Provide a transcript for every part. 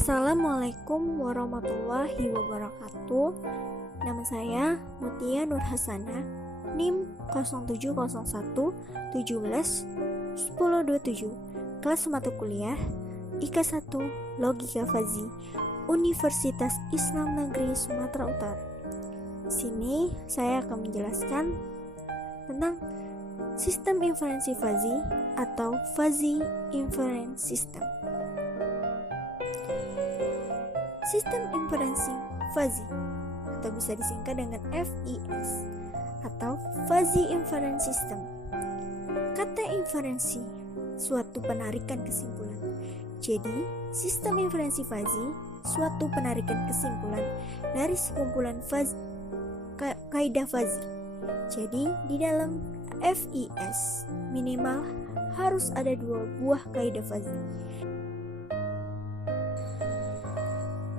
Assalamualaikum warahmatullahi wabarakatuh. Nama saya Mutia Nur Hasanah, NIM 0701 17 1027, kelas 1 kuliah IK 1 Logika Fazi, Universitas Islam Negeri Sumatera Utara. Di sini saya akan menjelaskan tentang sistem inferensi Fazi atau Fuzzy Inference System. Sistem inferensi Fuzzy atau bisa disingkat dengan FIS atau Fuzzy Inference System. Kata inferensi suatu penarikan kesimpulan. Jadi, sistem inferensi Fuzzy suatu penarikan kesimpulan dari sekumpulan kaidah Fuzzy. Jadi, di dalam FIS minimal harus ada 2 buah kaidah Fuzzy.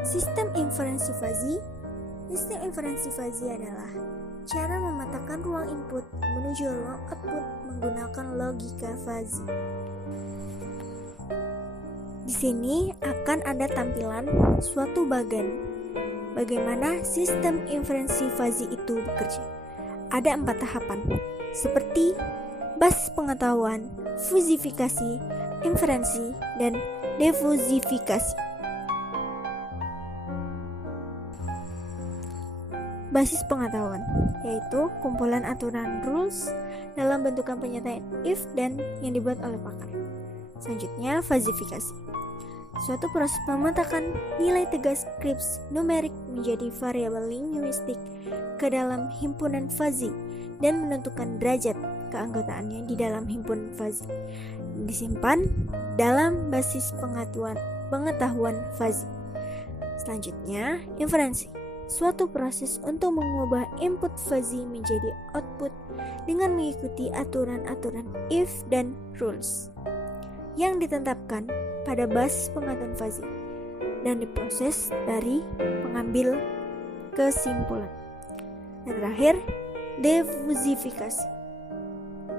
Sistem inferensi Fuzzy adalah cara memetakan ruang input menuju ruang output menggunakan logika Fuzzy. Di sini akan ada tampilan suatu bagaimana sistem inferensi Fuzzy itu bekerja. Ada 4 tahapan, seperti basis pengetahuan, fuzifikasi, inferensi, dan defuzifikasi. Basis pengetahuan yaitu kumpulan aturan rules dalam bentukan pernyataan if dan yang dibuat oleh pakar. Selanjutnya, fuzifikasi. Suatu proses memetakan nilai tegas scripts numerik menjadi variabel linguistik ke dalam himpunan fuzzy dan menentukan derajat keanggotaannya di dalam himpunan fuzzy. Disimpan dalam basis pengetahuan fuzzy. Selanjutnya, inferensi. Suatu proses untuk mengubah input fuzzy menjadi output dengan mengikuti aturan-aturan if dan rules yang ditetapkan pada basis pengetahuan fuzzy dan diproses dari pengambil kesimpulan. Dan terakhir, defuzifikasi.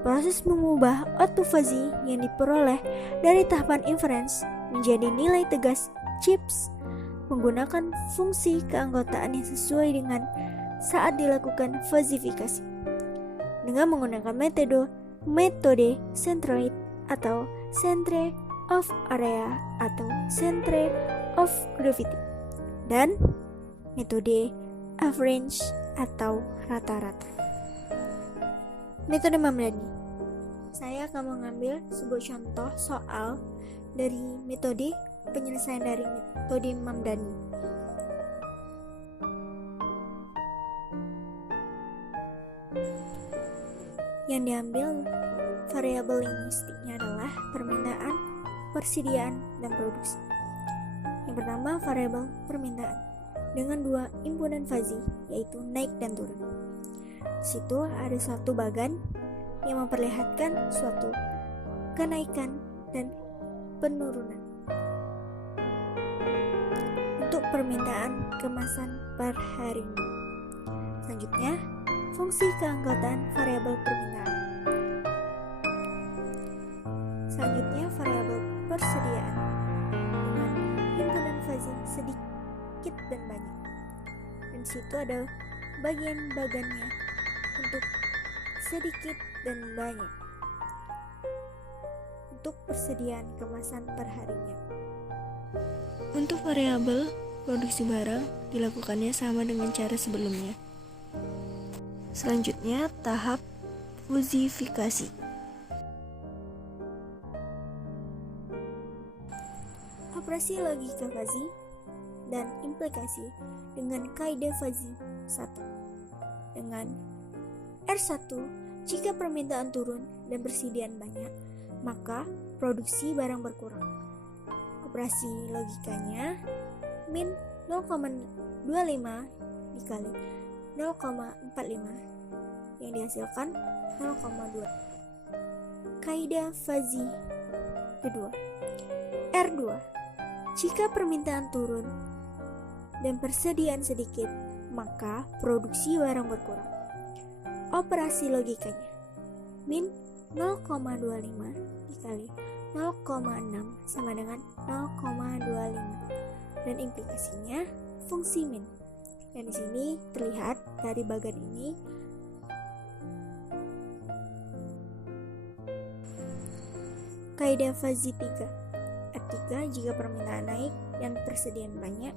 Proses mengubah output fuzzy yang diperoleh dari tahapan inference menjadi nilai tegas chips menggunakan fungsi keanggotaan yang sesuai dengan saat dilakukan fuzifikasi dengan menggunakan metode centroid atau centre of area atau centre of gravity dan metode average atau rata-rata. Metode Mamdani. Saya akan mengambil sebuah contoh soal dari metode penyelesaian dari metode Mamdani. Yang diambil variabel linguistiknya adalah permintaan, persediaan, dan produksi. Yang pertama, variabel permintaan dengan 2 himpunan fuzzy yaitu naik dan turun. Di situ ada suatu bagan yang memperlihatkan suatu kenaikan dan penurunan. Untuk permintaan kemasan per hari. Selanjutnya, fungsi keanggotaan variabel permintaan. Selanjutnya, variabel persediaan dengan himpunan fuzzy sedikit dan banyak. Dan situ ada bagian-bagannya untuk sedikit dan banyak. Untuk persediaan kemasan per harinya. Untuk variabel produksi barang dilakukannya sama dengan cara sebelumnya. Selanjutnya, tahap fuzifikasi. Operasi logika fuzzy dan implikasi dengan kaidah fuzzy 1. Dengan R1, jika permintaan turun dan persediaan banyak, maka produksi barang berkurang. Operasi logikanya min 0,25 dikali 0,45 yang dihasilkan 0,2. Kaidah fuzzy kedua. R2. Jika permintaan turun dan persediaan sedikit, maka produksi barang berkurang. Operasi logikanya min 0,25 dikali 0,6 sama dengan 0,25. dan implikasinya fungsi min. Dan di sini terlihat dari bagan ini kaidah Fuzzy 3. R3, jika permintaan naik dan persediaan banyak,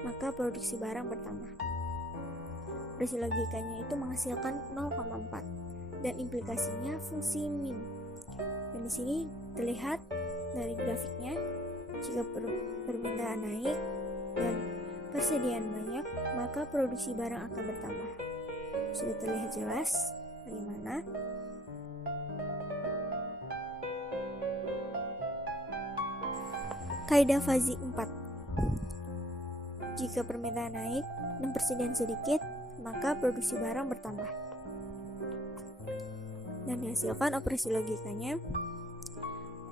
maka produksi barang bertambah. Operasi logikanya itu menghasilkan 0,4 dan implikasinya fungsi min. Dan di sini terlihat dari grafiknya, jika permintaan naik dan persediaan banyak, maka produksi barang akan bertambah. Sudah terlihat jelas bagaimana? Kaidah Fuzzy 4. Jika permintaan naik dan persediaan sedikit, maka produksi barang bertambah. Dan dihasilkan operasi logikanya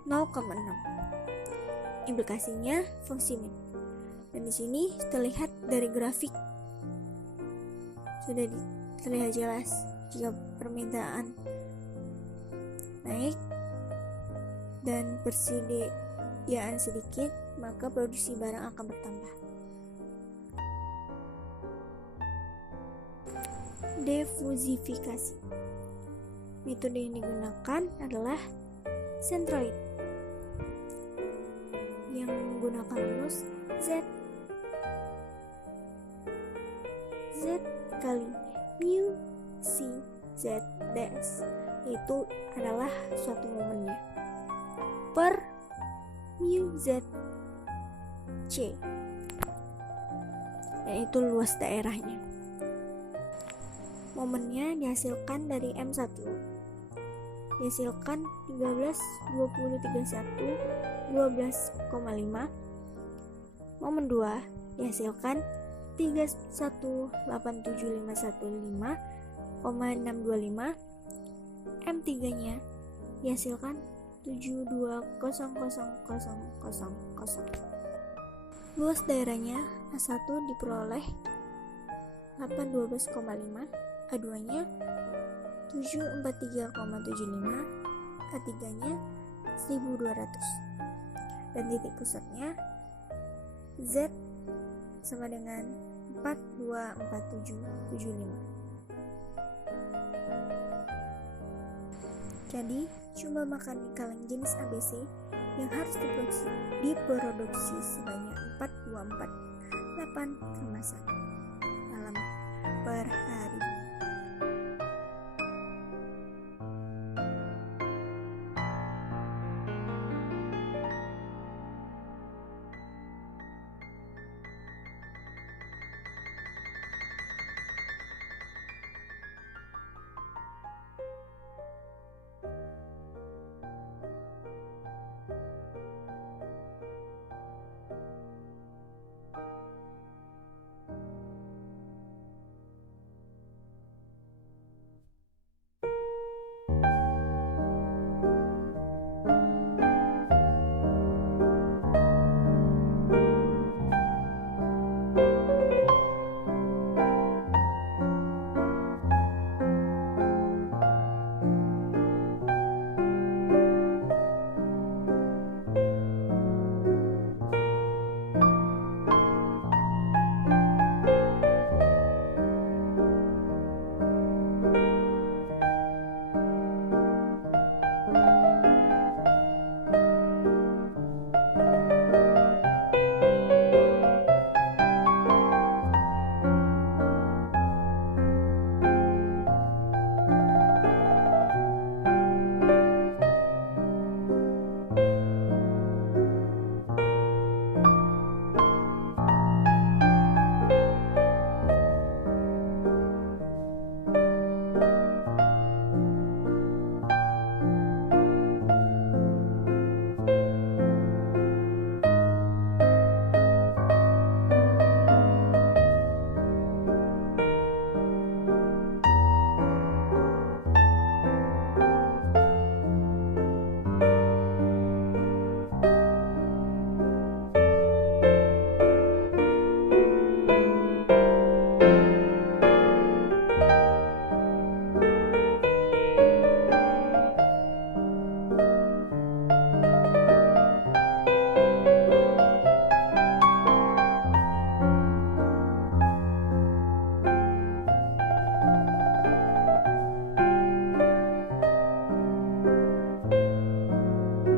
0,6. Implikasinya fungsi min. Dan di sini terlihat dari grafik. Sudah terlihat jelas jika permintaan naik dan persediaan sedikit, maka produksi barang akan bertambah. Defusifikasi. Metode yang digunakan adalah sentroid yang menggunakan rumus Z kali mu C Z dash, itu adalah suatu momennya, per mu Z C, yaitu luas daerahnya. Momennya dihasilkan dari M1, dihasilkan 13, 20, 31, 12,5. Momen 2 dihasilkan 31, 87, 515, 625. M3 nya dihasilkan 72,000,000. Luas daerahnya A1 diperoleh 812,5, A2 nya 743,75, A3 nya 1200. Dan titik pusatnya Z sama dengan 424775. Jadi, jumlah makan kaleng jenis ABC yang harus diproduksi sebanyak 4248 kemasan dalam per